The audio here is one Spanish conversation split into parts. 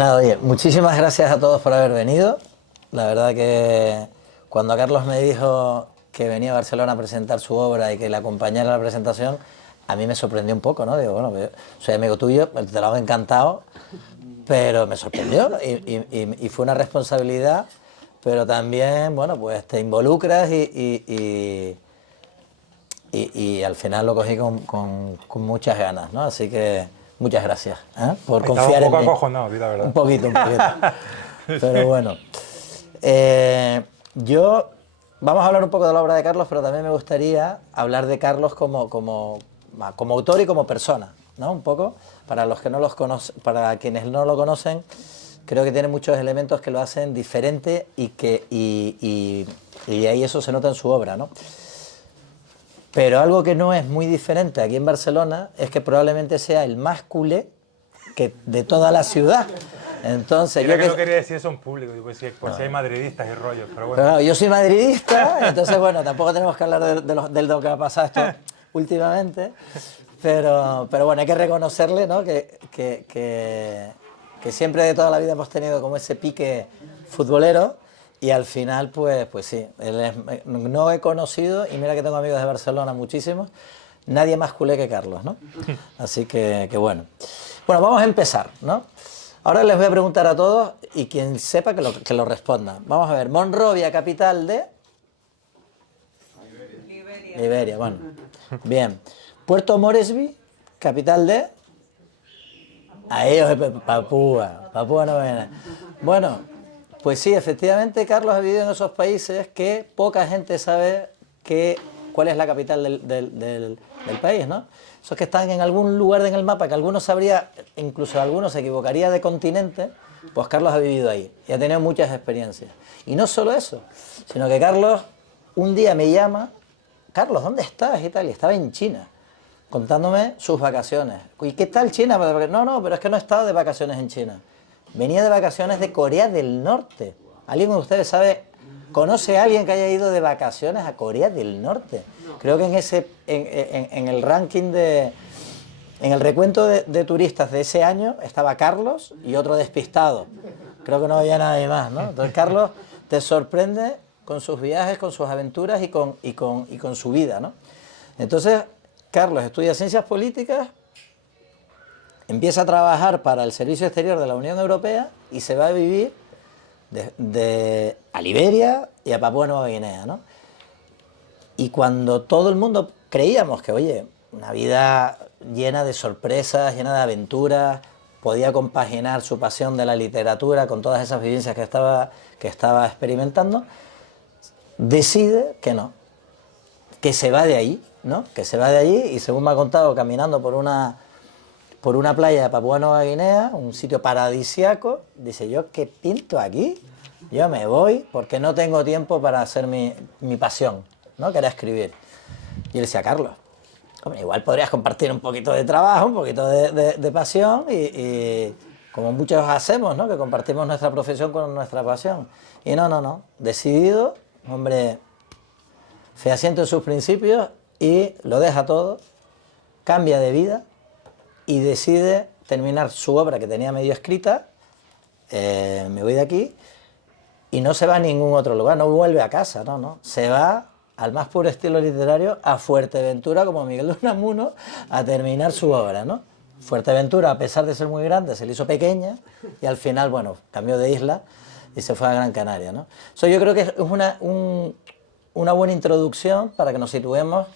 nada, oye, muchísimas gracias a todos por haber venido. La verdad que cuando Carlos me dijo que venía a Barcelona a presentar su obra y que le acompañara a la presentación, a mí me sorprendió un poco, ¿no? Digo, bueno, soy amigo tuyo, te lo hago encantado, pero me sorprendió y fue una responsabilidad, pero también, bueno, pues te involucras y al final lo cogí con muchas ganas, ¿no? Así que muchas gracias, ¿eh? Por Estaba un confiar en poco mí. acojonado, di la verdad. Un poquito, un poquito. Pero bueno. Yo, vamos a hablar un poco de la obra de Carlos, pero también me gustaría hablar de Carlos como autor y como persona, ¿no? Un poco, para los que no los conocen, para quienes no lo conocen, creo que tiene muchos elementos que lo hacen diferente y ahí eso se nota en su obra, ¿no? Pero algo que no es muy diferente aquí en Barcelona es que probablemente sea el más culé que de toda la ciudad. Entonces, Mira yo que no que, quería decir eso en público, pues, por si hay madridistas y rollos, pero bueno. pero claro, yo soy madridista, entonces bueno, tampoco tenemos que hablar de lo que ha pasado esto últimamente, pero bueno, hay que reconocerle, ¿no? Que siempre de toda la vida hemos tenido como ese pique futbolero. Y al final, pues sí, no he conocido, y mira que tengo amigos de Barcelona muchísimos, nadie más culé que Carlos, ¿no? Así que bueno. Bueno, vamos a empezar, ¿no? Ahora les voy a preguntar a todos, y quien sepa que lo responda. Vamos a ver, Monrovia, capital de... Liberia, bueno. Bien. Puerto Moresby, capital de... Ahí, Papúa Nueva Guinea. Bueno, pues sí, efectivamente, Carlos ha vivido en esos países que poca gente sabe cuál es la capital del país, ¿no? Esos que están en algún lugar en el mapa, que algunos sabría, incluso algunos se equivocaría de continente, pues Carlos ha vivido ahí y ha tenido muchas experiencias. Y no solo eso, sino que Carlos un día me llama, Carlos, ¿dónde estás? Y tal, y estaba en China, contándome sus vacaciones. ¿Y qué tal China? No, pero es que no he estado de vacaciones en China. Venía de vacaciones de Corea del Norte. ¿Alguien de ustedes conoce a alguien que haya ido de vacaciones a Corea del Norte? Creo que en el ranking en el recuento de turistas de ese año estaba Carlos y otro despistado. Creo que no había nadie más, ¿no? Entonces Carlos te sorprende con sus viajes, con sus aventuras y con su vida, ¿no? Entonces Carlos estudia ciencias políticas, empieza a trabajar para el Servicio Exterior de la Unión Europea y se va a vivir a Liberia y a Papúa Nueva Guinea, ¿no? Y cuando todo el mundo creíamos que, oye, una vida llena de sorpresas, llena de aventuras, podía compaginar su pasión de la literatura con todas esas vivencias que estaba experimentando, decide que no, que se va de ahí, ¿no? Que se va de allí y, según me ha contado, caminando por una playa de Papúa Nueva Guinea, un sitio paradisiaco, dice: yo, ¿qué pinto aquí? Yo me voy porque no tengo tiempo para hacer mi pasión, ¿no? Que era escribir. Y él decía: Carlos, hombre, igual podrías compartir un poquito de trabajo, un poquito de pasión y como muchos hacemos, ¿no? Que compartimos nuestra profesión con nuestra pasión. Y no, decidido, hombre, fehaciente en sus principios, y lo deja todo, cambia de vida y decide terminar su obra que tenía medio escrita. Me voy de aquí, y no se va a ningún otro lugar, no vuelve a casa, no, se va al más puro estilo literario a Fuerteventura, como Miguel de Unamuno, a terminar su obra, ¿no? Fuerteventura, a pesar de ser muy grande, se le hizo pequeña y al final, bueno, cambió de isla y se fue a Gran Canaria, ¿no? Eso yo creo que es una buena introducción para que nos situemos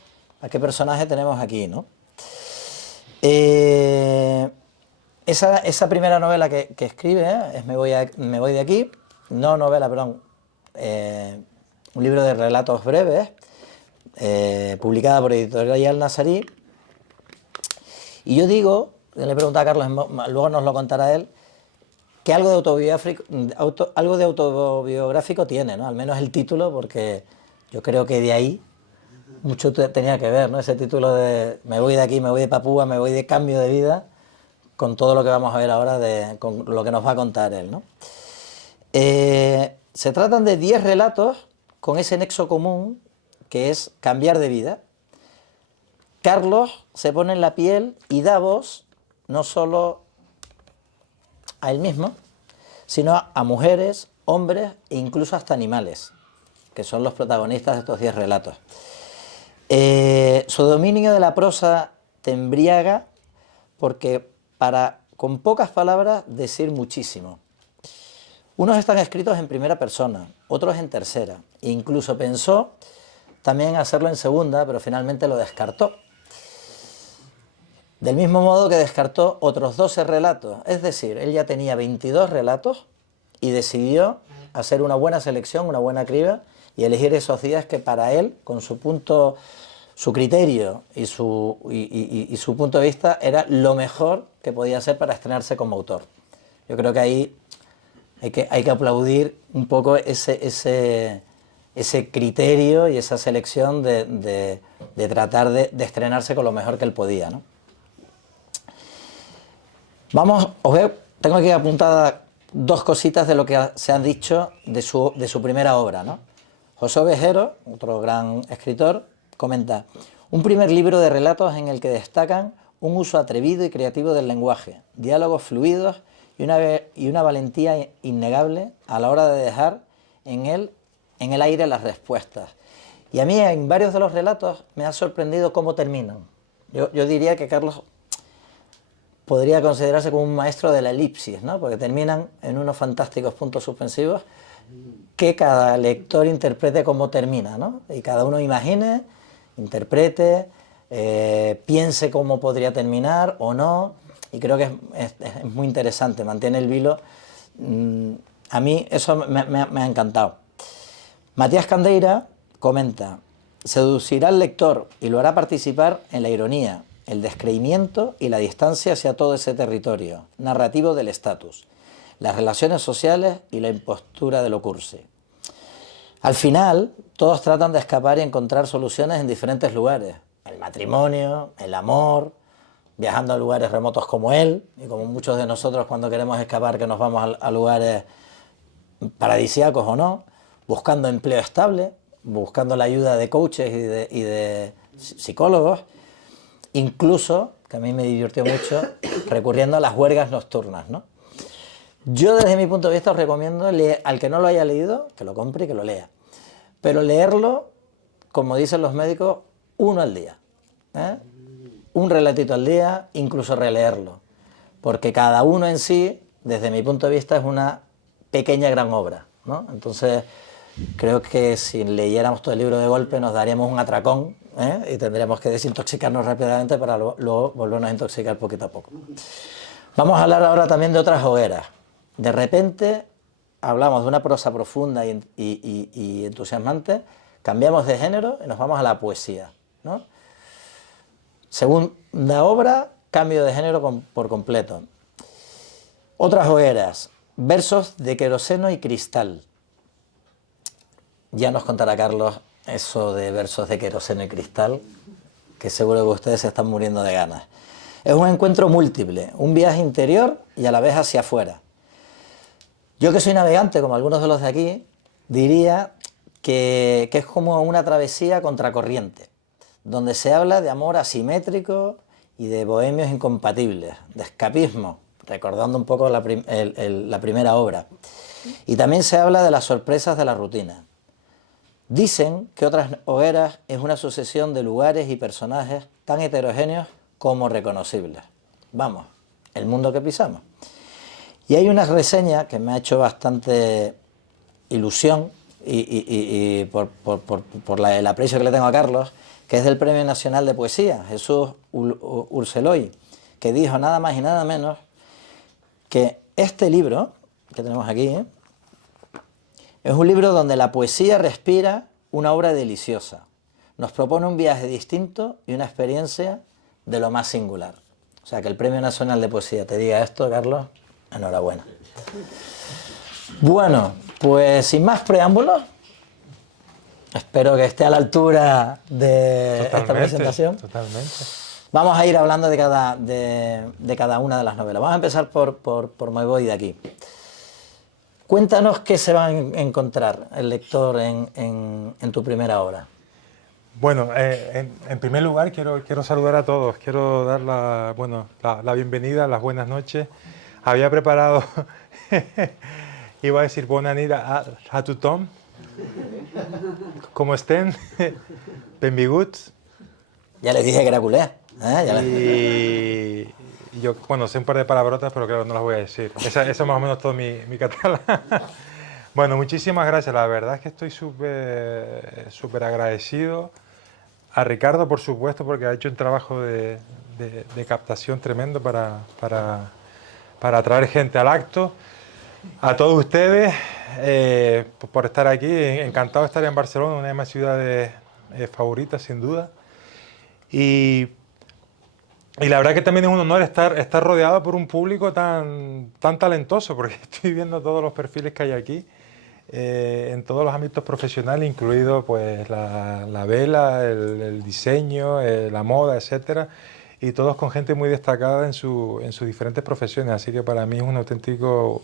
a qué personaje tenemos aquí, ¿no? Esa primera novela que escribe es Me voy de aquí, no novela, perdón, un libro de relatos breves, publicada por Editorial Nazarí. Y yo digo, le pregunté a Carlos, luego nos lo contará él, que algo de autobiográfico tiene, ¿no? Al menos el título, porque yo creo que de ahí mucho tenía que ver, ¿no? Ese título de me voy de aquí, me voy de Papúa, me voy de cambio de vida, con todo lo que vamos a ver ahora, con lo que nos va a contar él, ¿no? Se tratan de 10 relatos con ese nexo común que es cambiar de vida. Carlos se pone en la piel y da voz no solo a él mismo, sino a mujeres, hombres e incluso hasta animales, que son los protagonistas de estos 10 relatos. Su dominio de la prosa te embriaga porque con pocas palabras, decir muchísimo. Unos están escritos en primera persona, otros en tercera, e incluso pensó también hacerlo en segunda, pero finalmente lo descartó. Del mismo modo que descartó otros 12 relatos, es decir, él ya tenía 22 relatos y decidió hacer una buena selección, una buena criba y elegir esos 10 que para él, con su punto, su criterio y su punto de vista, era lo mejor que podía hacer para estrenarse como autor. Yo creo que ahí hay que aplaudir un poco ese criterio y esa selección de tratar de estrenarse con lo mejor que él podía, ¿no? Vamos, tengo aquí apuntadas 2 cositas de lo que se han dicho de su primera obra, ¿no? José Ovejero, otro gran escritor, comenta: un primer libro de relatos en el que destacan un uso atrevido y creativo del lenguaje, diálogos fluidos y una valentía innegable a la hora de dejar en el aire las respuestas. Y a mí en varios de los relatos me ha sorprendido cómo terminan. Yo diría que Carlos podría considerarse como un maestro de la elipsis, ¿no? Porque terminan en unos fantásticos puntos suspensivos que cada lector interprete cómo termina, ¿no? Y cada uno imagine, interprete, piense cómo podría terminar o no, y creo que es muy interesante, mantiene el vilo. A mí eso me ha encantado. Matías Candeira comenta: seducirá al lector y lo hará participar en la ironía, el descreimiento y la distancia hacia todo ese territorio narrativo del estatus, las relaciones sociales y la impostura de lo cursi. Al final, todos tratan de escapar y encontrar soluciones en diferentes lugares: el matrimonio, el amor, viajando a lugares remotos como él, y como muchos de nosotros cuando queremos escapar, que nos vamos a lugares paradisíacos o no, buscando empleo estable, buscando la ayuda de coaches y de psicólogos, incluso, que a mí me divirtió mucho, recurriendo a las huelgas nocturnas, ¿no? Yo desde mi punto de vista os recomiendo al que no lo haya leído, que lo compre y que lo lea. Pero leerlo, como dicen los médicos, uno al día, ¿eh? Un relatito al día, incluso releerlo. Porque cada uno en sí, desde mi punto de vista, es una pequeña gran obra, ¿no? Entonces, creo que si leyéramos todo el libro de golpe nos daríamos un atracón, ¿eh? Y tendríamos que desintoxicarnos rápidamente para luego volvernos a intoxicar poquito a poco. Vamos a hablar ahora también de otras hogueras. De repente hablamos de una prosa profunda y entusiasmante, cambiamos de género y nos vamos a la poesía, ¿no? Segunda obra, cambio de género por completo. Otras hogueras, versos de queroseno y cristal. Ya nos contará Carlos eso de versos de queroseno y cristal, que seguro que ustedes se están muriendo de ganas. Es un encuentro múltiple, un viaje interior y a la vez hacia afuera. Yo, que soy navegante, como algunos de los de aquí, diría que es como una travesía contracorriente, donde se habla de amor asimétrico y de bohemios incompatibles, de escapismo, recordando un poco la primera obra. Y también se habla de las sorpresas de la rutina. Dicen que Otras hogueras es una sucesión de lugares y personajes tan heterogéneos como reconocibles. Vamos, el mundo que pisamos. Y hay una reseña que me ha hecho bastante ilusión y por el aprecio que le tengo a Carlos, que es del Premio Nacional de Poesía, Jesús Urseloy, que dijo nada más y nada menos que este libro que tenemos aquí, es un libro donde la poesía respira una obra deliciosa. Nos propone un viaje distinto y una experiencia de lo más singular. O sea, que el Premio Nacional de Poesía te diga esto, Carlos, enhorabuena. Bueno, pues sin más preámbulos, espero que esté a la altura de esta presentación. Totalmente. Vamos a ir hablando de cada una de las novelas. Vamos a empezar por Me voy de aquí. Cuéntanos qué se va a encontrar el lector en tu primera obra. Bueno, en primer lugar quiero saludar a todos, quiero dar la bienvenida, las buenas noches había preparado, iba a decir bona nit a tothom, como estén, benvinguts. Ya les dije que era culé. ¿Eh? Y yo, bueno, sé un par de palabrotas, pero claro, no las voy a decir. Esa es más o menos todo mi catalán. Bueno, muchísimas gracias. La verdad es que estoy súper agradecido. A Ricardo, por supuesto, porque ha hecho un trabajo de captación tremendo para atraer gente al acto. A todos ustedes, por estar aquí. Encantado de estar en Barcelona, una de mis ciudades favoritas, sin duda. Y la verdad que también es un honor estar rodeado por un público tan talentoso, porque estoy viendo todos los perfiles que hay aquí, en todos los ámbitos profesionales, incluido pues la vela, el diseño, la moda, etcétera, y todos con gente muy destacada en sus diferentes profesiones. Así que para mí es un auténtico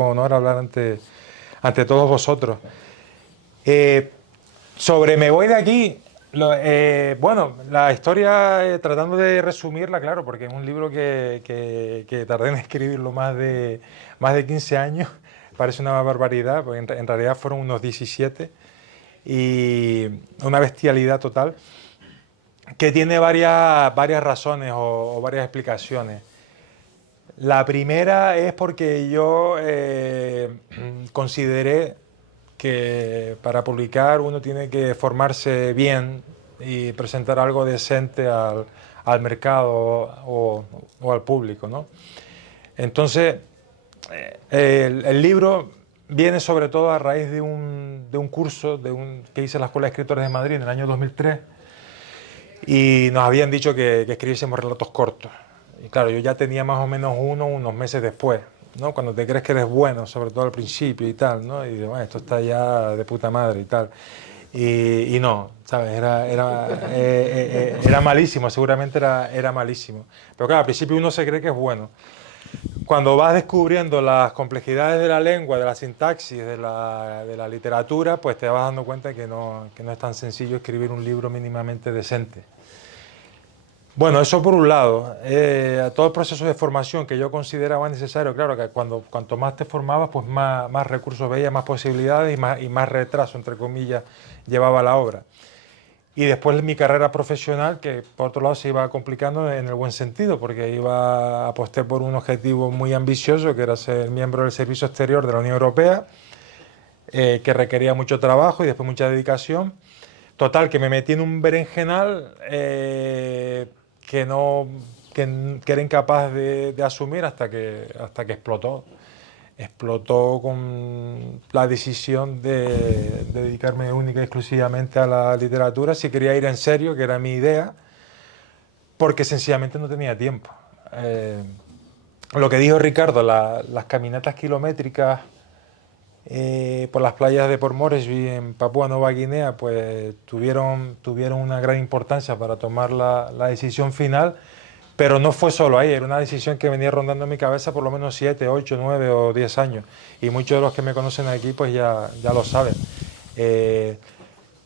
honor hablar ante todos vosotros. Sobre Me voy de aquí. Bueno, la historia, tratando de resumirla, claro, porque es un libro que tardé en escribirlo más de 15 años, parece una barbaridad, porque en realidad fueron unos 17, y una bestialidad total, que tiene varias razones o varias explicaciones. La primera es porque yo consideré que para publicar uno tiene que formarse bien y presentar algo decente al mercado o al público, ¿no? Entonces, el libro viene sobre todo a raíz de un curso que hice en la Escuela de Escritores de Madrid en el año 2003, y nos habían dicho que escribiésemos relatos cortos. Y claro, yo ya tenía más o menos unos meses después, ¿no? Cuando te crees que eres bueno, sobre todo al principio y tal, ¿no? Y digo, bueno, esto está ya de puta madre y tal. Y no, ¿sabes? Era malísimo, seguramente era malísimo. Pero claro, al principio uno se cree que es bueno. Cuando vas descubriendo las complejidades de la lengua, de la sintaxis, de la literatura, pues te vas dando cuenta que no es tan sencillo escribir un libro mínimamente decente. Bueno, eso por un lado. Todo el proceso de formación que yo consideraba necesario, claro, que cuanto más te formabas, pues más recursos veías, más posibilidades y más retraso, entre comillas, llevaba la obra. Y después mi carrera profesional, que por otro lado se iba complicando en el buen sentido, porque aposté por un objetivo muy ambicioso, que era ser miembro del Servicio Exterior de la Unión Europea, que requería mucho trabajo y después mucha dedicación. Total, que me metí en un berenjenal que era incapaz de asumir hasta que explotó. Explotó con la decisión de dedicarme única y exclusivamente a la literatura, si quería ir en serio, que era mi idea, porque sencillamente no tenía tiempo. Lo que dijo Ricardo, las caminatas kilométricas por las playas de Port Moresby en Papúa Nueva Guinea, pues tuvieron una gran importancia para tomar la decisión final, pero no fue solo ahí, era una decisión que venía rondando en mi cabeza por lo menos 7, 8, 9 o 10 años, y muchos de los que me conocen aquí pues ya lo saben.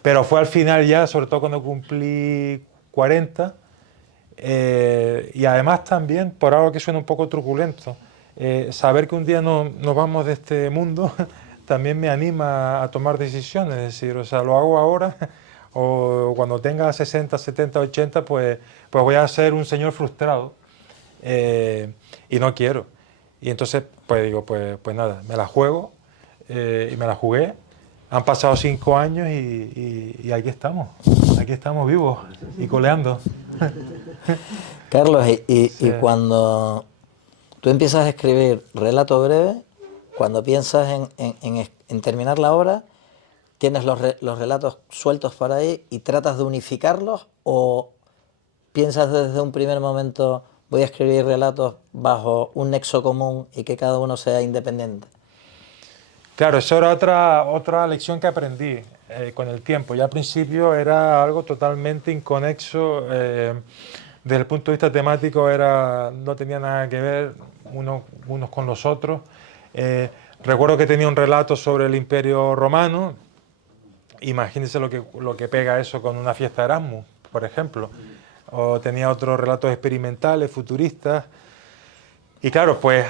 Pero fue al final ya, sobre todo cuando cumplí 40, y además también, por algo que suena un poco truculento, saber que un día nos vamos de este mundo también me anima a tomar decisiones, es decir, o sea, lo hago ahora o cuando tenga 60, 70, 80, pues voy a ser un señor frustrado, y no quiero. Y entonces, pues digo, pues nada, me la juego, y me la jugué. Han pasado 5 años y aquí estamos vivos y coleando. Carlos, y Sí. cuando tú empiezas a escribir relato breve, cuando piensas en terminar la obra, ¿tienes los relatos sueltos por ahí y tratas de unificarlos, o piensas desde un primer momento voy a escribir relatos bajo un nexo común y que cada uno sea independiente? Claro, eso era otra lección que aprendí con el tiempo. Ya al principio era algo totalmente inconexo, desde el punto de vista temático no tenía nada que ver unos con los otros. Recuerdo que tenía un relato sobre el Imperio Romano. Imagínense lo que pega eso con una fiesta de Erasmus, por ejemplo. O tenía otros relatos experimentales, futuristas. Y claro, pues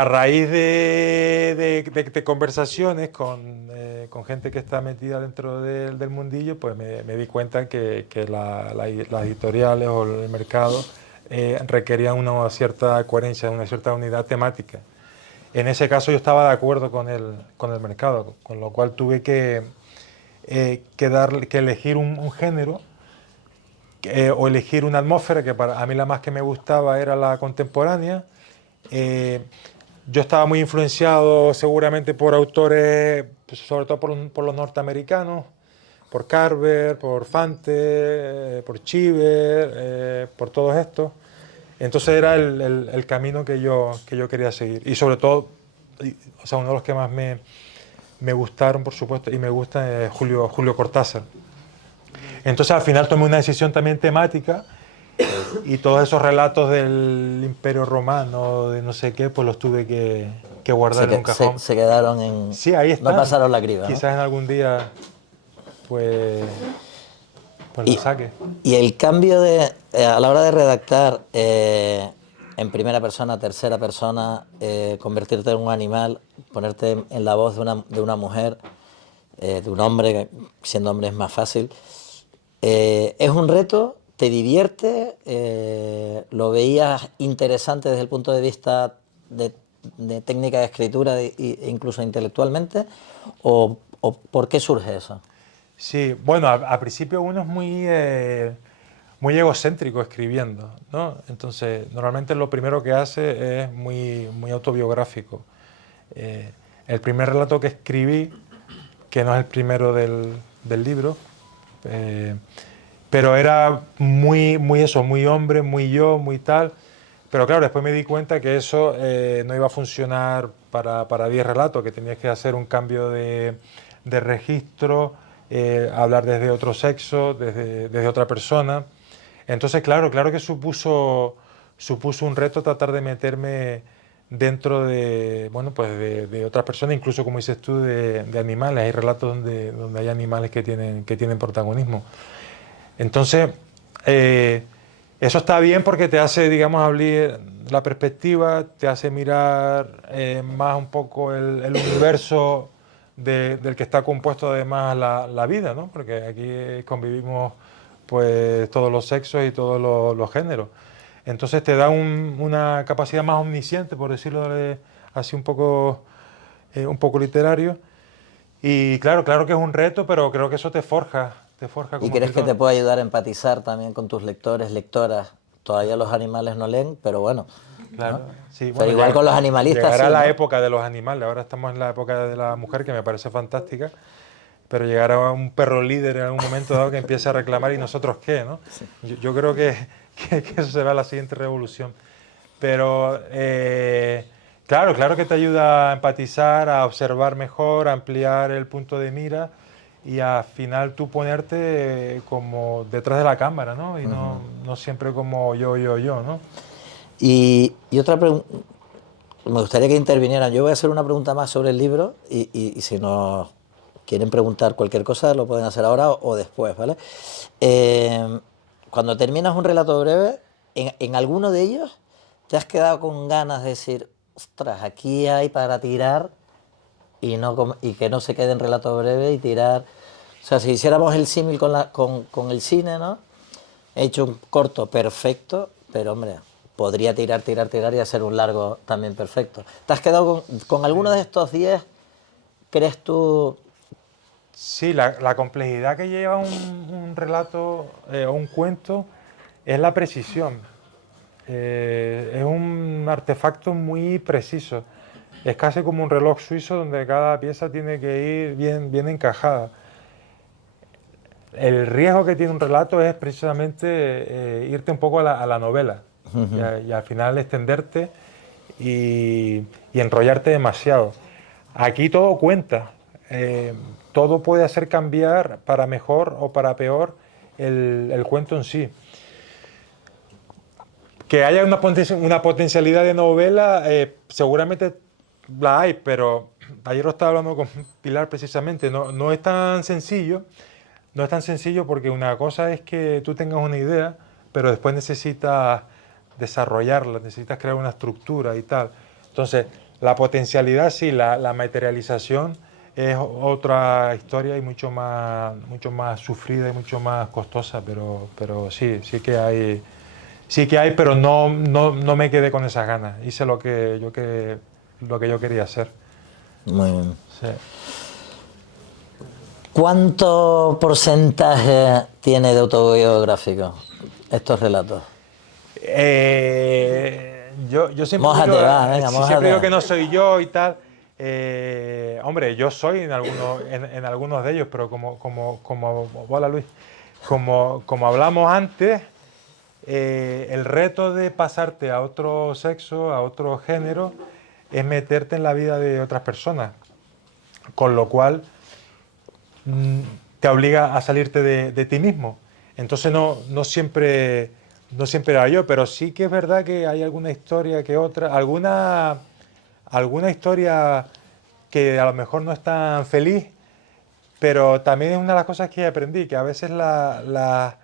a raíz de conversaciones con gente que está metida dentro del mundillo, pues me di cuenta que las editoriales o el mercado requerían una cierta coherencia, una cierta unidad temática. En ese caso yo estaba de acuerdo con el mercado, con lo cual tuve que elegir un género o elegir una atmósfera que para a mí la más que me gustaba era la contemporánea. Yo estaba muy influenciado seguramente por autores, pues, sobre todo por los norteamericanos, por Carver, por Fante, por Cheever, por todos estos. Entonces era el camino que yo quería seguir. Y sobre todo, o sea, uno de los que más me gustaron, por supuesto, y me gusta es Julio Cortázar. Entonces al final tomé una decisión también temática y todos esos relatos del Imperio Romano, de no sé qué, pues los tuve que guardar en un cajón. Se quedaron en... Sí, ahí están. No pasaron la criba, Quizás ¿no? en algún día pues lo saque. Y el cambio a la hora de redactar en primera persona, tercera persona, convertirte en un animal, ponerte en la voz de una mujer, de un hombre, que siendo hombre es más fácil, ¿es un reto? ¿Te divierte? ¿Lo veías interesante desde el punto de vista de técnica de escritura e incluso intelectualmente? ¿O por qué surge eso? Sí, bueno, al principio uno es muy egocéntrico escribiendo, ¿no? Entonces, normalmente lo primero que hace es muy autobiográfico. El primer relato que escribí, que no es el primero del libro, pero era muy eso, muy hombre, muy yo, muy tal. Pero claro, después me di cuenta que eso no iba a funcionar para 10 relatos, que tenías que hacer un cambio de registro, hablar desde otro sexo, desde otra persona. Entonces, claro que supuso un reto tratar de meterme dentro de, bueno, pues de otras personas, incluso como dices tú, de animales. Hay relatos donde hay animales que tienen protagonismo. Entonces, eso está bien porque te hace, digamos, abrir la perspectiva, te hace mirar más un poco el universo del que está compuesto además la vida, ¿no? Porque aquí convivimos pues todos los sexos y todos los géneros. Entonces te da una capacidad más omnisciente, por decirlo así un poco literario. Y claro que es un reto, pero creo que eso te forja ¿Y como crees que escritor. te puede ayudar a empatizar también con tus lectores, lectoras? Todavía los animales no leen, pero bueno, Claro, ¿no? sí, Pero bueno, igual con los animalistas llegará sí, la ¿no? época de los animales, ahora estamos en la época de la mujer, que me parece fantástica, pero llegará un perro líder en algún momento dado que empiece a reclamar y nosotros qué, ¿no? Yo creo que eso será la siguiente revolución. Pero claro que te ayuda a empatizar, a observar mejor, a ampliar el punto de mira y al final tú ponerte como detrás de la cámara, ¿no? Y no siempre como yo, ¿no? Y otra pregunta, me gustaría que intervinieran. Yo voy a hacer una pregunta más sobre el libro y si nos quieren preguntar cualquier cosa lo pueden hacer ahora o después, ¿vale? Cuando terminas un relato breve, en alguno de ellos te has quedado con ganas de decir, ostras, aquí hay para tirar y que no se quede en relato breve y tirar. O sea, si hiciéramos el símil con el cine, ¿no? He hecho un corto perfecto, pero hombre, podría tirar y hacer un largo también perfecto. ¿Te has quedado con alguno de estos 10? ¿Crees tú? Sí, la complejidad que lleva un relato o un cuento es la precisión. Es un artefacto muy preciso. Es casi como un reloj suizo donde cada pieza tiene que ir bien encajada. El riesgo que tiene un relato es precisamente irte un poco a la novela y al final extenderte y enrollarte demasiado. Aquí todo cuenta, todo puede hacer cambiar para mejor o para peor el cuento en sí. Que haya una potencialidad de novela, seguramente la hay, pero ayer lo estaba hablando con Pilar precisamente, no es tan sencillo. No es tan sencillo porque una cosa es que tú tengas una idea, pero después necesitas desarrollarla, necesitas crear una estructura y tal. Entonces, La potencialidad sí, la materialización es otra historia y mucho más sufrida y mucho más costosa, pero sí, sí que hay, pero no me quedé con esas ganas. Hice lo que yo quería hacer. Muy bien. Sí. ¿Cuánto porcentaje tiene de autobiográfico estos relatos? Yo Mójate, va, venga, siempre digo mójate. que no soy yo y tal. Hombre, yo soy en algunos de ellos, pero hola Luis, como hablamos antes, el reto de pasarte a otro sexo, a otro género, es meterte en la vida de otras personas, con lo cual te obliga a salirte de ti mismo. Entonces no siempre era yo, pero sí que es verdad que hay alguna historia que otra, alguna historia que a lo mejor no es tan feliz, pero también es una de las cosas que aprendí, que a veces las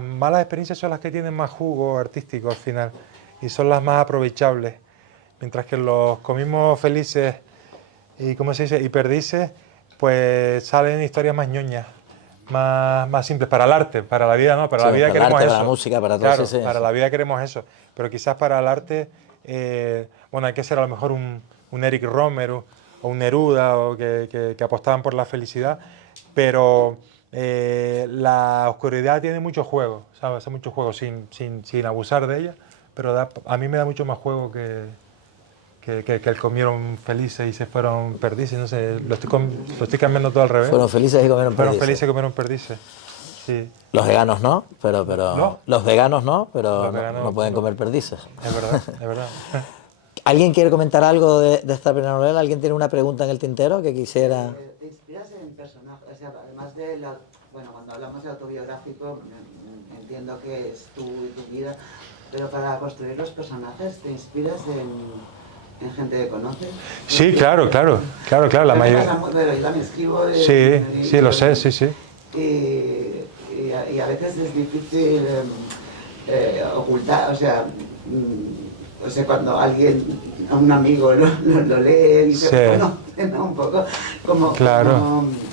malas experiencias son las que tienen más jugo artístico al final y son las más aprovechables, mientras que los comimos felices y, ¿cómo se dice?, y perdices, pues salen historias más ñoñas, más simples, para el arte, para la vida no, para Sí, la vida para el queremos arte, eso. para la música, para todo, Claro, sí, sí, para sí. la vida queremos eso, pero quizás para el arte, bueno, hay que ser a lo mejor un Eric Romer o un Neruda o que apostaban por la felicidad, pero la oscuridad tiene mucho juego, ¿sabes? Hace mucho juego sin abusar de ella, pero a mí me da mucho más juego que el comieron felices y se fueron perdices, no sé, lo estoy cambiando todo al revés. Fueron felices y comieron Fueron perdices. felices y comieron perdices, sí. Los veganos no, No, los veganos no, pero los no, no veganos pueden comer perdices. es verdad, es verdad. ¿Alguien quiere comentar algo de esta primera novela? ¿Alguien tiene una pregunta en el tintero que quisiera? ¿Te inspiras en personajes? O sea, además de la... Bueno, cuando hablamos de autobiográfico, entiendo que es tu vida, pero para construir los personajes, ¿te inspiras en gente que conoces? Sí, claro, la mayoría. Pero yo también escribo... Sí, lo sé, sí. Y a veces es difícil ocultar, o sea... O sea, cuando alguien, un amigo lo lee y se conoce, ¿no? Un poco como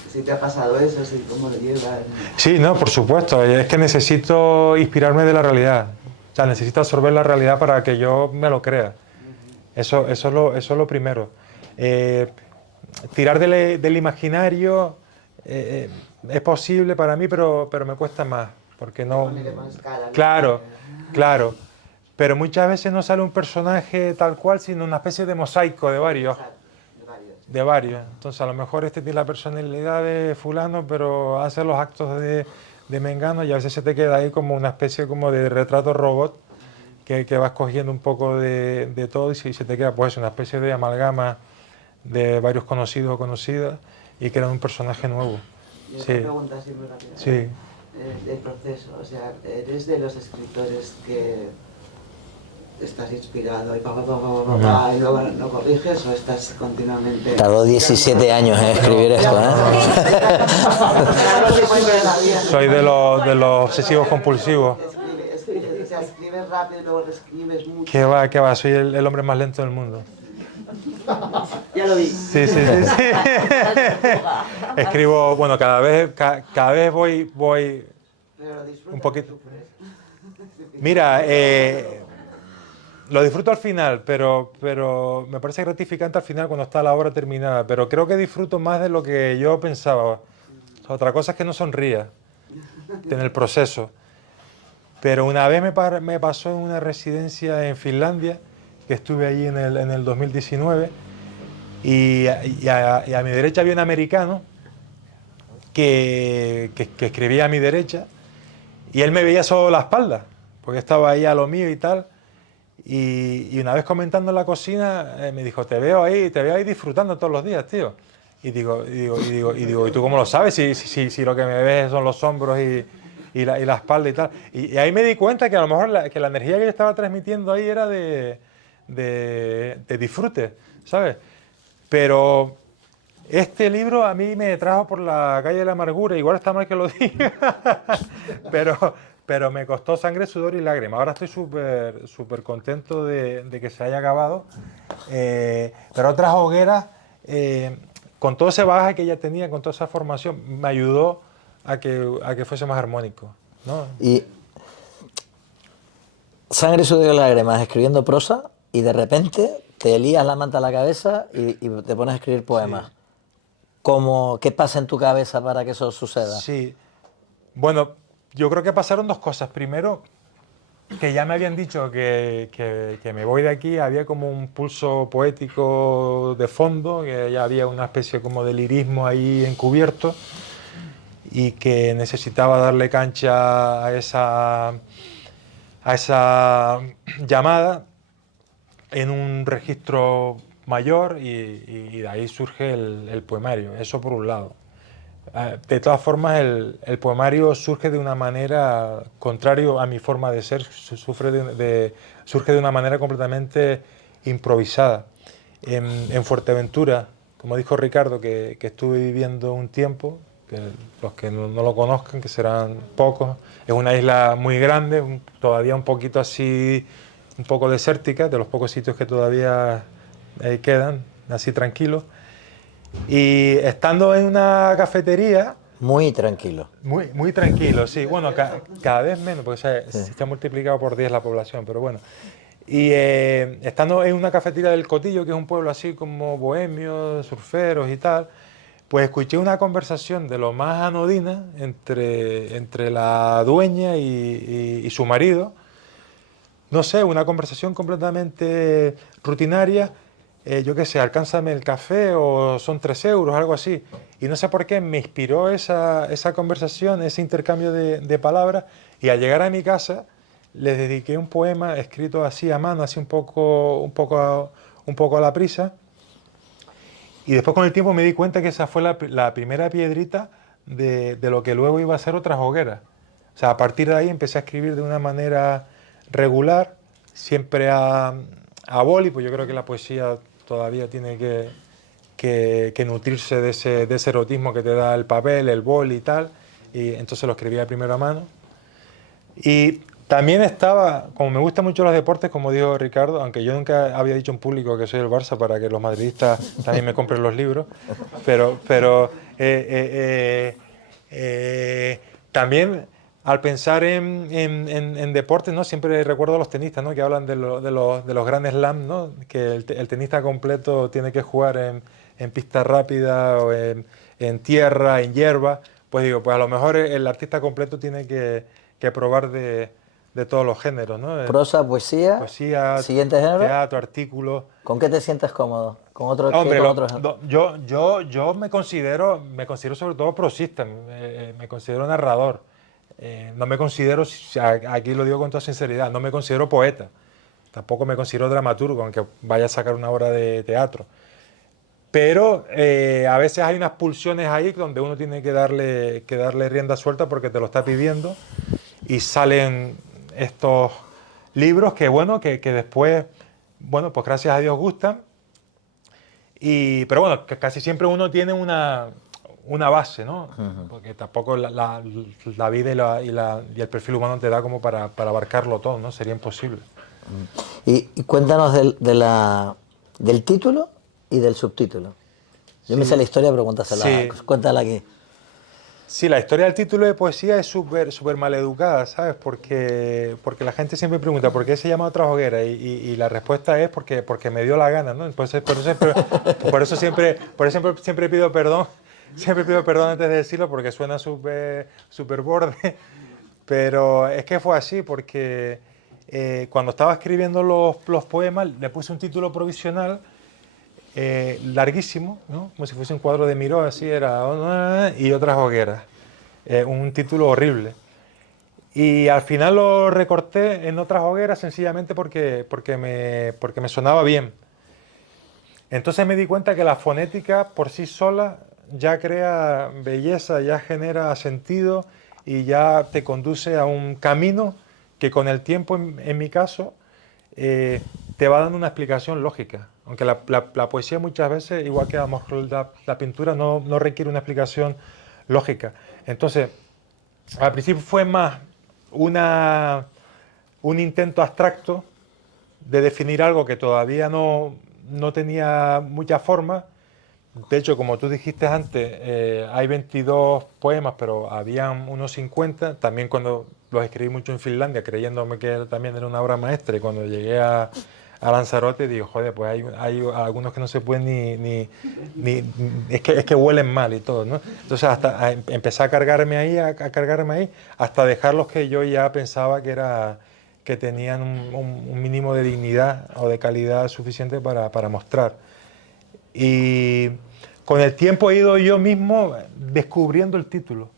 si te ha pasado eso, si cómo lo llevas. Sí, no, por supuesto. Es que necesito inspirarme de la realidad. O sea, necesito absorber la realidad para que yo me lo crea. Eso es lo primero. Tirar del imaginario es posible para mí, pero me cuesta más. Porque no... Claro. Pero muchas veces no sale un personaje tal cual, sino una especie de mosaico de varios. Entonces a lo mejor este tiene la personalidad de fulano, pero hace los actos de mengano y a veces se te queda ahí como una especie como de retrato robot que vas cogiendo un poco de todo y se te queda pues una especie de amalgama de varios conocidos o conocidas y crea un personaje nuevo. Y otra pregunta así muy rápida. Sí. El proceso, o sea, ¿eres de los escritores que estás inspirado y y luego no corriges o estás continuamente... Tardó 17 años en escribir esto, ¿eh? Soy de los obsesivos compulsivos. Escribes rápido y luego reescribes mucho. ¿Qué va? Soy el hombre más lento del mundo. Ya lo vi. Sí. Escribo, bueno, cada vez voy un poquito... Mira, lo disfruto al final, pero me parece gratificante al final cuando está la obra terminada, pero creo que disfruto más de lo que yo pensaba. Otra cosa es que no sonría en el proceso. Pero una vez me pasó en una residencia en Finlandia, que estuve allí en el 2019, y a mi derecha había un americano que escribía a mi derecha, y él me veía solo la espalda, porque estaba ahí a lo mío y tal. Y una vez comentando en la cocina, me dijo, te veo ahí disfrutando todos los días, tío. Y digo, ¿y tú cómo lo sabes? Si lo que me ves son los hombros y la espalda y tal. Y ahí me di cuenta que a lo mejor que la energía que yo estaba transmitiendo ahí era de disfrute, ¿sabes? Pero este libro a mí me trajo por la calle de la amargura, igual está mal que lo diga, pero me costó sangre, sudor y lágrimas. Ahora estoy súper contento de que se haya acabado. Pero otras hogueras, con todo ese bagaje que ella tenía, con toda esa formación, me ayudó a que fuese más armónico, ¿no? Y sangre, sudor y lágrimas escribiendo prosa y de repente te lías la manta a la cabeza y te pones a escribir poemas. Sí. ¿Qué pasa en tu cabeza para que eso suceda? Sí, bueno, yo creo que pasaron dos cosas. Primero, que ya me habían dicho que me voy de aquí, había como un pulso poético de fondo, que ya había una especie como de lirismo ahí encubierto y que necesitaba darle cancha a esa llamada en un registro mayor y de ahí surge el poemario, eso por un lado. De todas formas, el poemario surge de una manera contrario a mi forma de ser, surge de una manera completamente improvisada. En Fuerteventura, como dijo Ricardo, que estuve viviendo un tiempo, que los que no lo conozcan, que serán pocos, es una isla muy grande, todavía un poquito así, un poco desértica, de los pocos sitios que todavía quedan, así tranquilos. Y estando en una cafetería... Muy tranquilo. Muy tranquilo, sí. Bueno, cada vez menos, porque se ha multiplicado por 10 la población, pero bueno. Y estando en una cafetería del Cotillo, que es un pueblo así como bohemio, surferos y tal, pues escuché una conversación de lo más anodina entre la dueña y su marido. No sé, una conversación completamente rutinaria. Yo qué sé, alcánzame el café o son 3 euros, algo así. Y no sé por qué me inspiró esa conversación, ese intercambio de palabras. Y al llegar a mi casa les dediqué un poema escrito así a mano, así un poco a la prisa. Y después con el tiempo me di cuenta que esa fue la primera piedrita de lo que luego iba a ser Otras hogueras. O sea, a partir de ahí empecé a escribir de una manera regular, siempre a boli, pues yo creo que la poesía todavía tiene que nutrirse de ese erotismo que te da el papel, el boli y tal, y entonces lo escribía primero a mano. Y también estaba, como me gustan mucho los deportes, como dijo Ricardo, aunque yo nunca había dicho en público que soy el Barça para que los madridistas también me compren los libros, pero también al pensar en deportes, ¿no? Siempre recuerdo a los tenistas, ¿no? Que hablan de los grandes slams, ¿no? Que el tenista completo tiene que jugar en pista rápida o en tierra, en hierba. Pues digo, pues a lo mejor el artista completo tiene que probar de todos los géneros, ¿no? Prosa, poesía, siguiente género. Teatro, artículos. ¿Con qué te sientes cómodo? ¿Con otro? Hombre, yo me considero sobre todo prosista, me considero narrador. No me considero, aquí lo digo con toda sinceridad, no me considero poeta. Tampoco me considero dramaturgo, aunque vaya a sacar una obra de teatro. Pero a veces hay unas pulsiones ahí donde uno tiene que darle rienda suelta porque te lo está pidiendo y salen estos libros que, bueno, que después, bueno, pues gracias a Dios gustan. Pero bueno, que casi siempre uno tiene una base, ¿no? Porque tampoco la vida y el perfil humano te da como para abarcarlo todo, ¿no? Sería imposible. Y cuéntanos del título y del subtítulo. Yo me sé la historia, pero cuéntala aquí. Sí, la historia del título de poesía es súper maleducada, ¿sabes? Porque la gente siempre pregunta ¿por qué se llama Otras hogueras? Y la respuesta es porque me dio la gana, ¿no? Entonces, por eso siempre pido perdón. Siempre pido perdón antes de decirlo porque suena súper borde. Pero es que fue así porque cuando estaba escribiendo los poemas le puse un título provisional larguísimo, ¿no? Como si fuese un cuadro de Miró, así era, y Otras hogueras. Un título horrible. Y al final lo recorté en Otras hogueras sencillamente porque me sonaba bien. Entonces me di cuenta que la fonética por sí sola ya crea belleza, ya genera sentido y ya te conduce a un camino que con el tiempo, en mi caso, te va dando una explicación lógica. Aunque la poesía muchas veces, igual que a lo mejor la pintura, no requiere una explicación lógica. Entonces, al principio fue más un intento abstracto de definir algo que todavía no tenía mucha forma. De hecho, como tú dijiste antes, hay 22 poemas, pero habían unos 50. También cuando los escribí mucho en Finlandia, creyéndome que también era una obra maestra, y cuando llegué a Lanzarote digo, joder, pues hay algunos que no se pueden es que huelen mal y todo, ¿no? Entonces empecé a cargarme ahí, hasta dejar los que yo ya pensaba que tenían un mínimo de dignidad o de calidad suficiente para mostrar. Y con el tiempo he ido yo mismo descubriendo el título.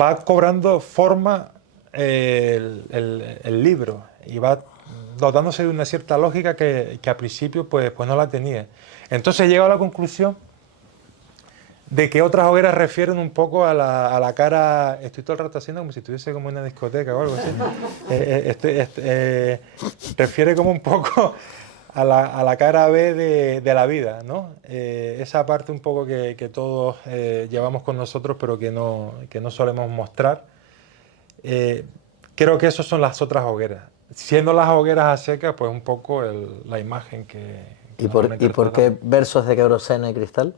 Va cobrando forma el libro y va dotándose de una cierta lógica que al principio pues no la tenía. Entonces he llegado a la conclusión de que otras hogueras refieren un poco a la cara. Estoy todo el rato haciendo como si estuviese como en una discoteca o algo así. Refiere como un poco a la cara B de la vida, ¿no? Esa parte un poco que todos llevamos con nosotros, pero que no solemos mostrar. Creo que esas son las otras hogueras. Siendo las hogueras a secas, pues un poco la imagen que ¿Y por qué versos de queroseno y cristal?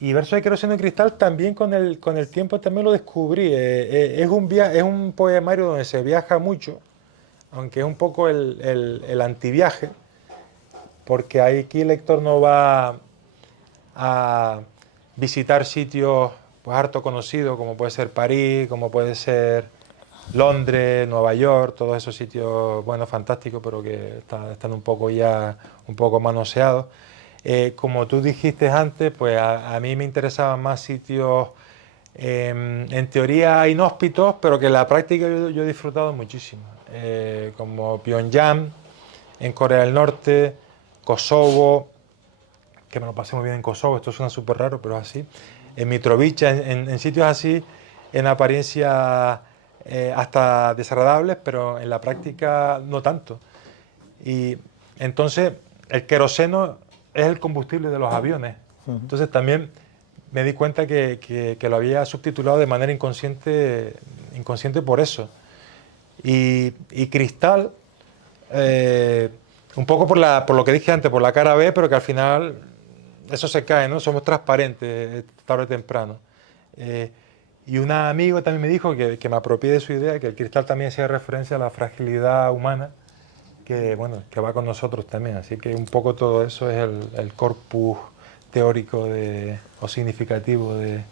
Y versos de queroseno y cristal también con el tiempo también lo descubrí. Es un poemario donde se viaja mucho, aunque es un poco el antiviaje, porque aquí el lector no va a visitar sitios pues harto conocidos, como puede ser París, como puede ser Londres, Nueva York, todos esos sitios, bueno, fantásticos, pero que están un poco manoseados. Como tú dijiste antes, pues a mí me interesaban más sitios en teoría inhóspitos, pero que en la práctica yo he disfrutado muchísimo, como Pyongyang, en Corea del Norte, Kosovo, que me lo pasé muy bien en Kosovo, esto suena súper raro, pero es así, en Mitrovica, en sitios así, en apariencia hasta desagradables, pero en la práctica no tanto. Y entonces el queroseno es el combustible de los aviones. Entonces también me di cuenta que lo había subtitulado de manera inconsciente por eso. Y cristal, un poco por lo que dije antes, por la cara B, pero que al final eso se cae, ¿no? Somos transparentes tarde o temprano. Y un amigo también me dijo que me apropié de su idea, que el cristal también hacía referencia a la fragilidad humana, que va con nosotros también. Así que un poco todo eso es el corpus teórico o significativo de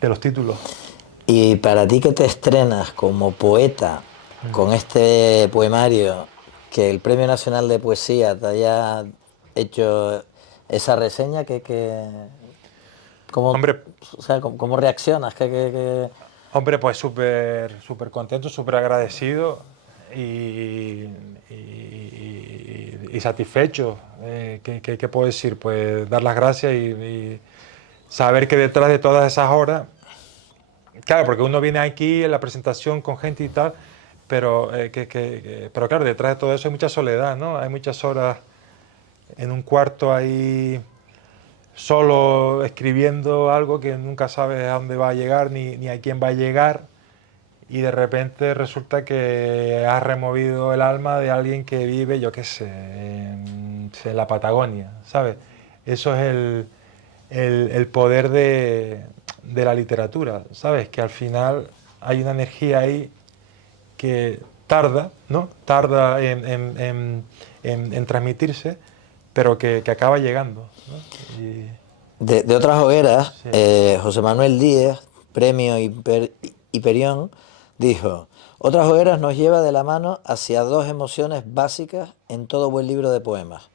los títulos. Y para ti que te estrenas como poeta con este poemario, que el Premio Nacional de Poesía te haya hecho esa reseña, ¿cómo, Hombre, o sea, cómo reaccionas? Hombre, pues súper contento, súper agradecido y satisfecho. ¿Qué puedo decir? Pues dar las gracias y saber que detrás de todas esas horas, claro, porque uno viene aquí en la presentación con gente y tal, pero claro, detrás de todo eso hay mucha soledad, ¿no? Hay muchas horas en un cuarto ahí solo escribiendo algo que nunca sabes a dónde va a llegar ni a quién va a llegar, y de repente resulta que has removido el alma de alguien que vive, yo qué sé, en la Patagonia, ¿sabes? Eso es el poder de la literatura, ¿sabes? Que al final hay una energía ahí que tarda, ¿no? Tarda en transmitirse, pero que acaba llegando, ¿no? De otras hogueras, Sí. José Manuel Díez, premio Hiperión, dijo: otras hogueras nos lleva de la mano hacia dos emociones básicas en todo buen libro de poemas.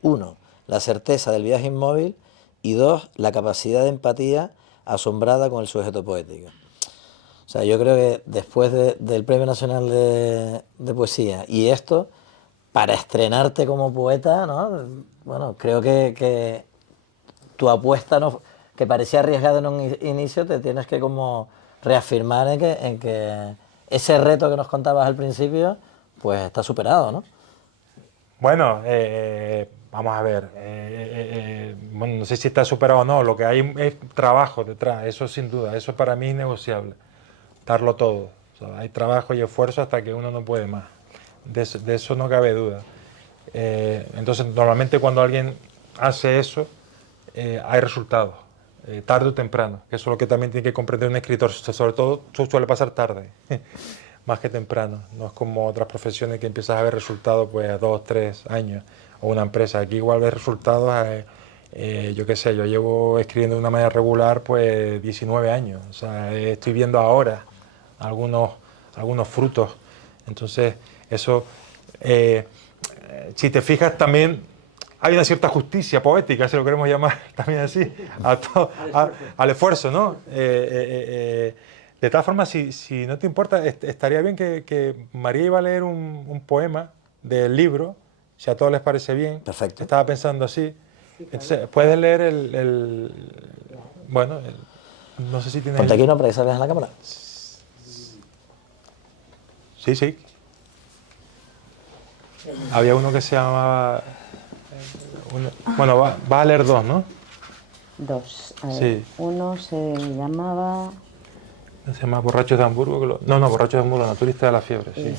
Uno, la certeza del viaje inmóvil, y dos, la capacidad de empatía asombrada con el sujeto poético. O sea, yo creo que después del Premio Nacional de Poesía y esto, para estrenarte como poeta, ¿no? Bueno, creo que tu apuesta, no, que parecía arriesgada en un inicio, te tienes que como reafirmar en que ese reto que nos contabas al principio, pues está superado, ¿no? Bueno, vamos a ver. Bueno, no sé si está superado o no. Lo que hay es trabajo detrás, eso sin duda. Eso para mí es innegociable. darlo todo. O sea, hay trabajo y esfuerzo hasta que uno no puede más. De eso no cabe duda. Entonces, normalmente cuando alguien hace eso, hay resultados, tarde o temprano, que eso es lo que también tiene que comprender un escritor, sobre todo suele pasar tarde, más que temprano. No es como otras profesiones que empiezas a ver resultados pues a 2, 3 años, o una empresa. Aquí igual ves resultados, yo qué sé, yo llevo escribiendo de una manera regular pues 19 años, o sea, estoy viendo ahora algunos frutos. Entonces, eso, si te fijas también, hay una cierta justicia poética, si lo queremos llamar también así, al esfuerzo, ¿no? De todas formas, si no te importa, estaría bien que María iba a leer un poema del libro, si a todos les parece bien. Perfecto. Estaba pensando así. Entonces, puedes leer bueno, no sé si tienes... Ponte aquí uno para que salgas en la cámara. Sí, sí. Había uno que se llamaba... Bueno, vas a leer dos, ¿no? Dos. A ver, Sí. uno se llamaba... Se llama Borrachos de Hamburgo. No, Borrachos de Hamburgo, no, Turista de la Fiebre, sí.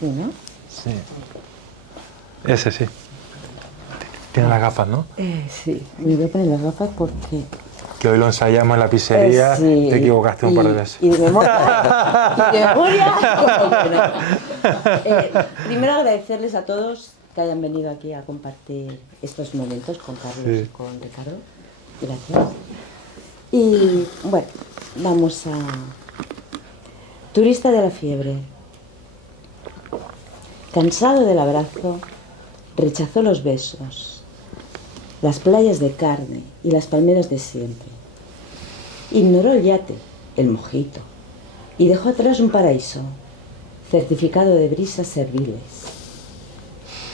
Sí, ¿no? Sí. Ese sí. Tiene las gafas, ¿no? Sí. Me voy a poner las gafas porque... Que hoy lo ensayamos en la pizzería, sí, te equivocaste un par de veces. Y de memoria. Y de memoria, como que no. Primero agradecerles a todos que hayan venido aquí a compartir estos momentos con Carlos y con Ricardo. Gracias. Y bueno, vamos a... Turista de la Fiebre. Cansado del abrazo, rechazó los besos, las playas de carne y las palmeras de siempre. Ignoró el yate, el mojito, y dejó atrás un paraíso, certificado de brisas serviles.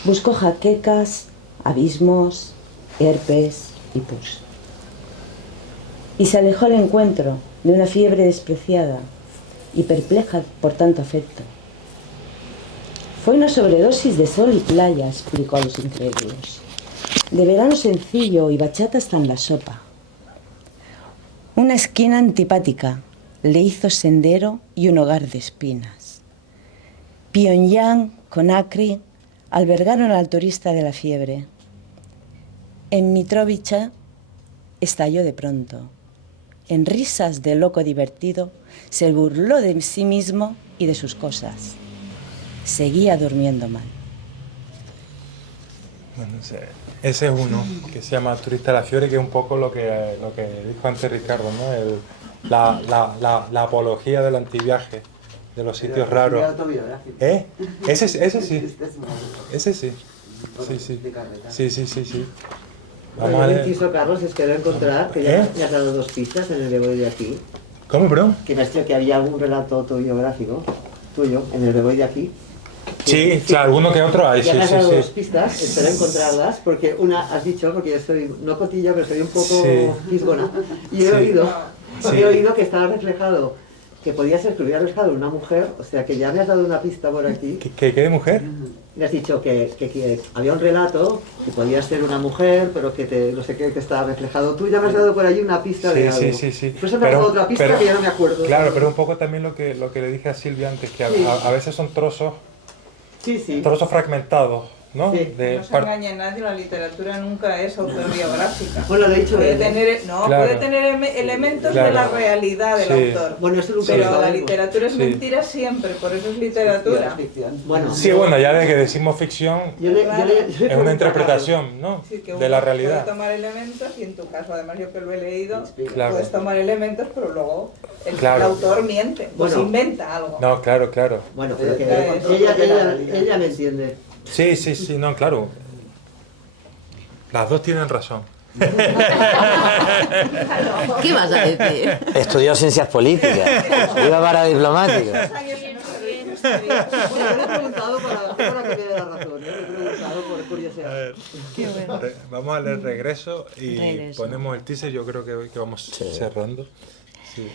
Buscó jaquecas, abismos, herpes y pus. Y se alejó al encuentro de una fiebre despreciada y perpleja por tanto afecto. Fue una sobredosis de sol y playa, explicó a los incrédulos. De verano sencillo y bachata hasta en la sopa. Una esquina antipática le hizo sendero y un hogar de espinas. Pyongyang, Conakry, albergaron al turista de la fiebre. En Mitrovica estalló de pronto. En risas de loco divertido, se burló de sí mismo y de sus cosas. Seguía durmiendo mal. Bueno, ese es uno, que se llama Turista de la Fiebre, que es un poco lo que dijo antes Ricardo, ¿no? La apología del antiviaje, de los sitios raros. Ese sí. Ese sí. Sí. Vamos el inciso, Carlos, espero encontrar que ya me has dado dos pistas en el Beboy de aquí. ¿Cómo, perdón? Que me has dicho que había algún relato autobiográfico tuyo en el Beboy de aquí. Sí, claro, alguno que otro hay. Ya me has Sí. dado dos pistas, espero encontrarlas, porque una has dicho, porque yo soy, no cotilla, pero soy un poco fisgona. Y he oído que estaba reflejado, que podía ser que hubiera reflejado una mujer, o sea que ya me has dado una pista por aquí. ¿Qué de mujer? Me has dicho que había un relato, que podía ser una mujer, pero que no sé qué, que estaba reflejado. Tú ya me has dado por ahí una pista de algo. Sí. Por eso me has dado otra pista que ya no me acuerdo. Claro, pero un poco también lo que le dije a Silvia antes, que a veces son trozos fragmentados, ¿no? Sí. No se engañe a nadie, la literatura nunca es autobiográfica. Bueno, lo he dicho puede él. puede tener elementos de la realidad del autor. Bueno, eso nunca pero la literatura es mentira siempre, por eso es literatura. Bueno, ya desde que decimos ficción es una interpretación, ¿no? Sí, que de la uno realidad. puede tomar elementos y en tu caso, además yo que lo he leído, Claro. puedes tomar elementos, pero luego el autor miente, pues inventa algo. No, claro. Bueno, pero que ella me entiende. Sí, no, claro. Las dos tienen razón. ¿Qué vas a decir? Estudió ciencias políticas, iba para diplomático. Bueno, le he preguntado para que me dé la razón, le he preguntado por curiosidad. Vamos a leer Regreso y ponemos el teaser, yo creo que vamos cerrando. Sí.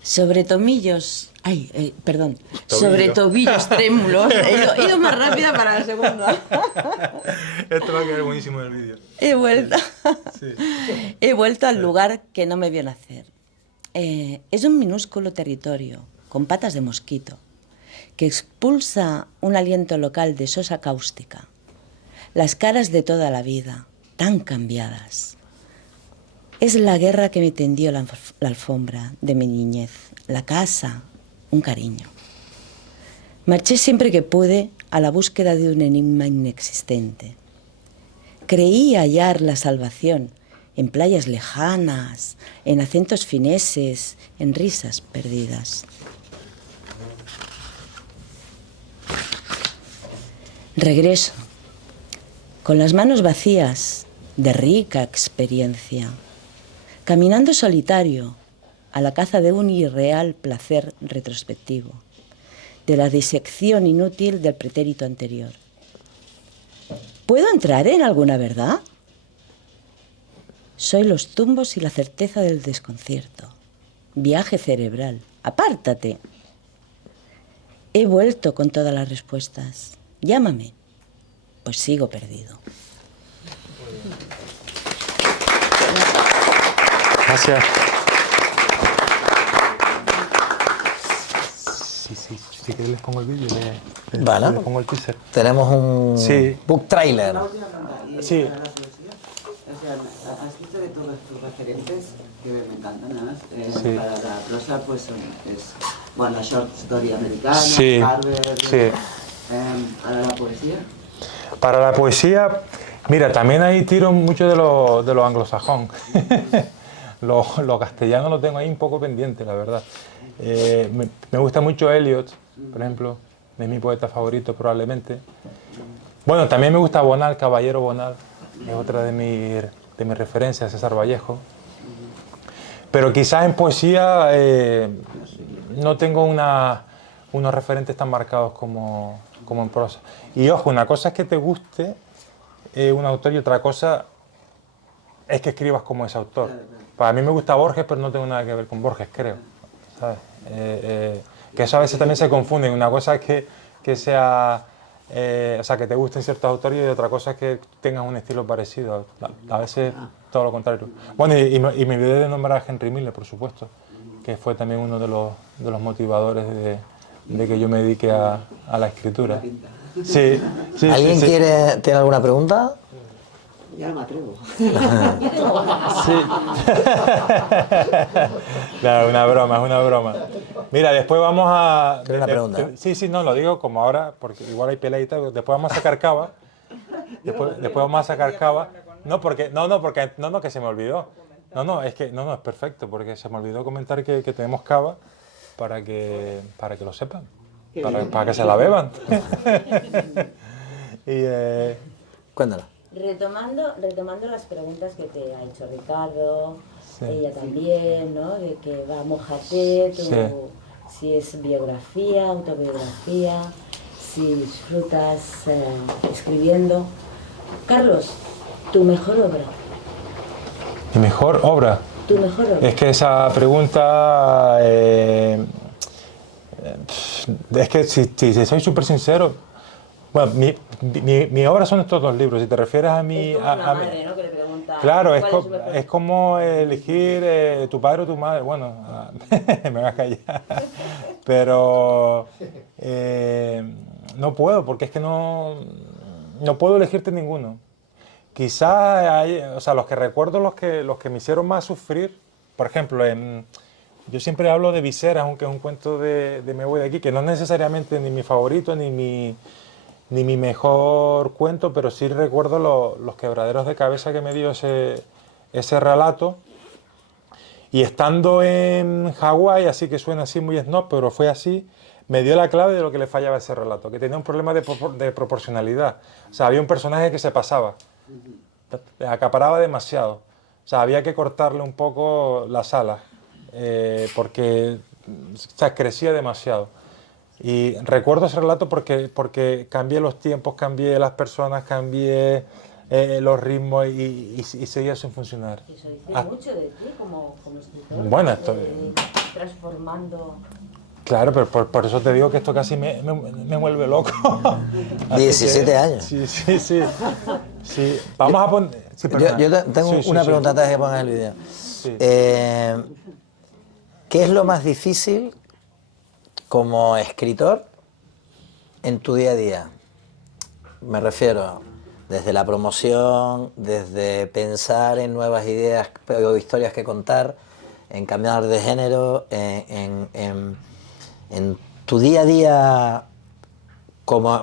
Sobre tomillos... sobre tobillos trémulos. He ido más rápida para la segunda. Esto va a quedar buenísimo en el vídeo. He vuelto al lugar que no me vio nacer. es un minúsculo territorio con patas de mosquito que expulsa un aliento local de sosa cáustica. Las caras de toda la vida, tan cambiadas. Es la guerra que me tendió la alfombra de mi niñez, la casa, un cariño. Marché siempre que pude a la búsqueda de un enigma inexistente. Creí hallar la salvación en playas lejanas, en acentos fineses, en risas perdidas. Regreso, con las manos vacías de rica experiencia, caminando solitario a la caza de un irreal placer retrospectivo, de la disección inútil del pretérito anterior. ¿Puedo entrar en alguna verdad? Soy los tumbos y la certeza del desconcierto. Viaje cerebral. ¡Apártate! He vuelto con todas las respuestas. Llámame. Pues sigo perdido. Gracias. Si quieres les pongo el vídeo, Vale. les pongo el teaser. Tenemos un book trailer. Sí. O sea, has dicho de todos tus referentes, que me encantan, además. Sí. Para la prosa, pues bueno, la short story americana, Sí. Harvard. Sí. Para la poesía. Para la poesía, mira, también ahí tiro mucho de lo anglosajón. Lo castellano lo tengo ahí un poco pendiente, la verdad. Me gusta mucho Eliot, por ejemplo, es mi poeta favorito probablemente. Bueno, también me gusta Bonal, Caballero Bonal, es otra de mis referencias, César Vallejo. Pero quizás en poesía no tengo unos referentes tan marcados como en prosa. Y ojo, una cosa es que te guste un autor y otra cosa es que escribas como ese autor. Para mí me gusta Borges, pero no tengo nada que ver con Borges, creo. ¿Sabes? Que eso a veces también se confunde. Una cosa es que sea, o sea, que te gusten ciertos autores y otra cosa es que tengas un estilo parecido. A veces todo lo contrario. Bueno, y me olvidé de nombrar a Henry Miller, por supuesto, que fue también uno de los motivadores de que yo me dedique a la escritura. Sí, sí, ¿Alguien sí, sí. tiene alguna pregunta? Ya no me atrevo. Sí. Claro, es una broma. Mira, después vamos a... ¿Tienes una pregunta? Sí, no, lo digo como ahora, porque igual hay peleita, después vamos a sacar cava. Después vamos a sacar cava. No, que se me olvidó. Es perfecto, porque se me olvidó comentar que tenemos cava para que lo sepan, para que se la beban. Cuéntala. Retomando las preguntas que te ha hecho Ricardo, Sí. ella también, ¿no? De que va, mójate, Sí. si es biografía, autobiografía, si disfrutas escribiendo. Carlos, tu mejor obra. ¿Mi mejor obra? Tu mejor obra. Es que esa pregunta, es que si soy súper sincero, bueno, mi obra son estos dos libros. Si te refieres a mi... Es como una madre, ¿no? Que le pregunta, Claro, ¿cuál es como elegir tu padre o tu madre. Bueno, me voy a callar. Pero no puedo, porque es que no puedo elegirte ninguno. Quizás, o sea, los que recuerdo, los que me hicieron más sufrir, por ejemplo, yo siempre hablo de Viseras, aunque es un cuento de Me voy de aquí, que no es necesariamente ni mi favorito ni mi mejor cuento, pero sí recuerdo los quebraderos de cabeza que me dio ese relato. Y estando en Hawái, así que suena así muy snob, pero fue así, me dio la clave de lo que le fallaba a ese relato, que tenía un problema de proporcionalidad. O sea, había un personaje que se pasaba, acaparaba demasiado. O sea, había que cortarle un poco las alas, porque crecía demasiado. Y recuerdo ese relato porque cambié los tiempos, cambié las personas, cambié los ritmos y seguía sin funcionar. Eso dice mucho de ti como escritor. Bueno, transformando... Claro, pero por eso te digo que esto casi me vuelve loco. 17 años. Sí. Vamos a poner... Sí, yo tengo una pregunta antes de que pongas el vídeo. Sí. ¿Qué es lo más difícil como escritor en tu día a día? Me refiero desde la promoción, desde pensar en nuevas ideas o historias que contar, en cambiar de género, en tu día a día como,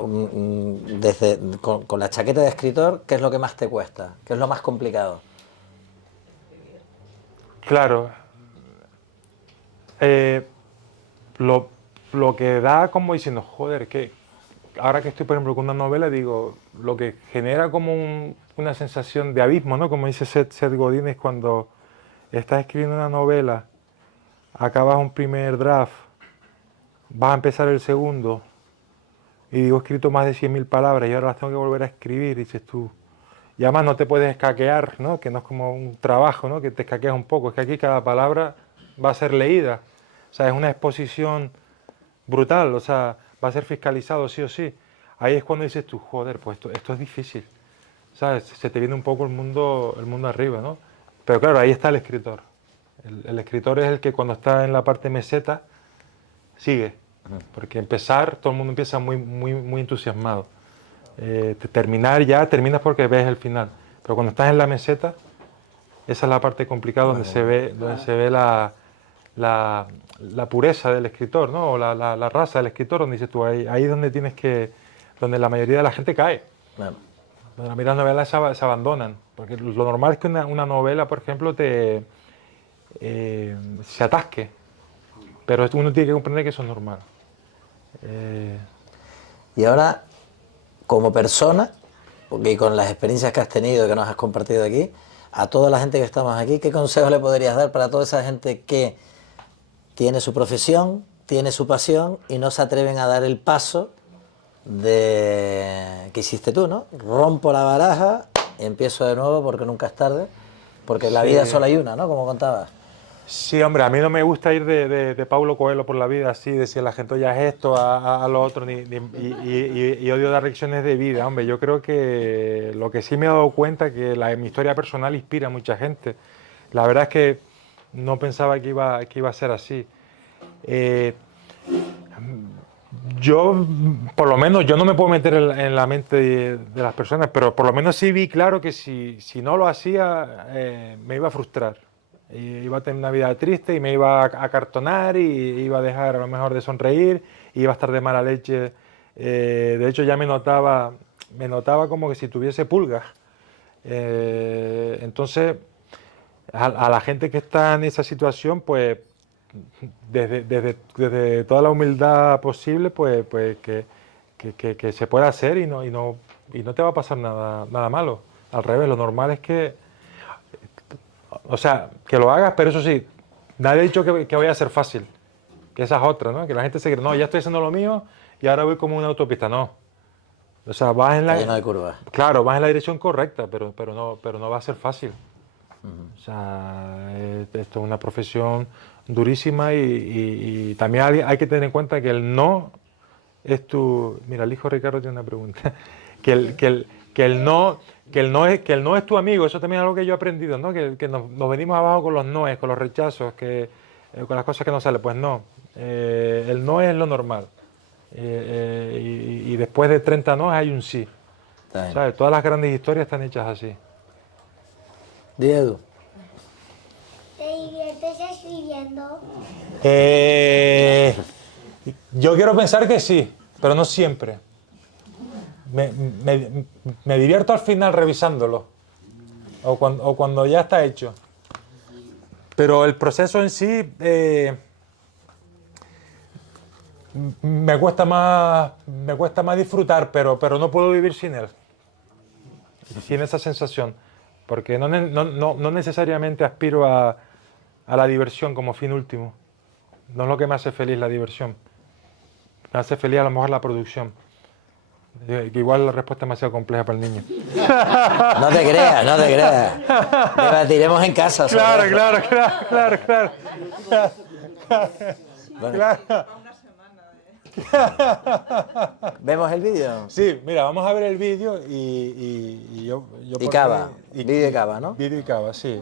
con la chaqueta de escritor, ¿qué es lo que más te cuesta? ¿Qué es lo más complicado? Claro. Lo que da como diciendo, joder, que ahora que estoy, por ejemplo, con una novela, digo, lo que genera como una sensación de abismo, ¿no? Como dice Seth Godin, es cuando estás escribiendo una novela, acabas un primer draft, vas a empezar el segundo, y digo, he escrito más de 100.000 palabras y ahora las tengo que volver a escribir, dices tú. Y además no te puedes escaquear, ¿no? Que no es como un trabajo, ¿no? Que te escaqueas un poco, es que aquí cada palabra va a ser leída. O sea, es una exposición brutal, o sea, va a ser fiscalizado sí o sí. Ahí es cuando dices tú, joder, pues esto es difícil. ¿Sabes? Se te viene un poco el mundo arriba, ¿no? Pero claro, ahí está el escritor. El escritor es el que cuando está en la parte meseta sigue. Porque empezar, todo el mundo empieza muy entusiasmado. Terminas porque ves el final. Pero cuando estás en la meseta, esa es la parte complicada donde se ve la pureza del escritor, ¿no? O la raza del escritor, donde dices tú, ahí es donde la mayoría de la gente cae. Bueno. Donde la mayoría de las novelas se abandonan. Porque lo normal es que una novela, por ejemplo, se atasque. Pero uno tiene que comprender que eso es normal. Y ahora, como persona, porque con las experiencias que has tenido, que nos has compartido aquí, a toda la gente que estamos aquí, ¿qué consejos le podrías dar para toda esa gente que tiene su profesión, tiene su pasión y no se atreven a dar el paso que hiciste tú, ¿no? Rompo la baraja, empiezo de nuevo porque nunca es tarde, porque la vida solo hay una, ¿no? Como contabas. Sí, hombre, a mí no me gusta ir de Paulo Coelho por la vida así, decir la gente ya es esto, a lo otro, y odio dar lecciones de vida. Hombre, yo creo que lo que sí me he dado cuenta es que mi historia personal inspira a mucha gente. La verdad es que no pensaba que iba a ser así. Yo, por lo menos, yo no me puedo meter en la mente de las personas, pero por lo menos sí vi claro que si no lo hacía, me iba a frustrar. Iba a tener una vida triste y me iba a acartonar y iba a dejar a lo mejor de sonreír, y iba a estar de mala leche. De hecho, ya me notaba como que si tuviese pulgas. Entonces, a la gente que está en esa situación, pues, desde toda la humildad posible, pues que se pueda hacer y no te va a pasar nada malo. Al revés, lo normal es que, o sea, que lo hagas, pero eso sí, nadie ha dicho que vaya a ser fácil, que esa es otra, ¿no? Que la gente se cree, no, ya estoy haciendo lo mío y ahora voy como una autopista, no. O sea, vas en la... Lleno de curvas. Claro, vas en la dirección correcta, pero no va a ser fácil. O sea, esto es una profesión durísima y también hay que tener en cuenta que el no es tu... Mira, el hijo Ricardo tiene una pregunta. que el no es tu amigo, eso también es algo que yo he aprendido, ¿no? Que nos venimos abajo con los noes, con los rechazos, con las cosas que no salen. Pues no, el no es lo normal. Y después de 30 no hay un sí. ¿Sabes? Todas las grandes historias están hechas así. Diego. ¿Te diviertes escribiendo? Yo quiero pensar que sí, pero no siempre. Me divierto al final revisándolo, o cuando ya está hecho. Pero el proceso en sí me cuesta más disfrutar, pero no puedo vivir sin él, sin esa sensación, porque no necesariamente aspiro a la diversión como fin último. No es lo que me hace feliz la diversión. Me hace feliz a lo mejor la producción. Que igual la respuesta es demasiado compleja para el niño. No te creas. Debatiremos en casa. Claro. Bueno. Claro. ¿Vemos el vídeo? Sí, mira, vamos a ver el vídeo y yo Y Cava, vídeo y Cava, ¿no? Vídeo y Cava, sí.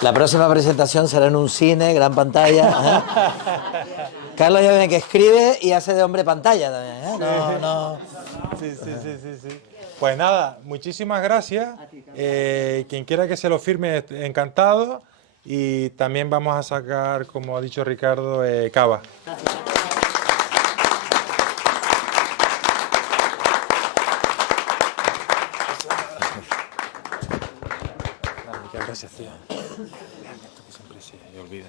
La próxima presentación será en un cine, gran pantalla. Carlos ya viene que escribe y hace de hombre pantalla también. No. Sí. Pues nada, muchísimas gracias. Quien quiera que se lo firme, encantado. Y también vamos a sacar, como ha dicho Ricardo, cava. Muchas gracias, tío. Siempre se olvida.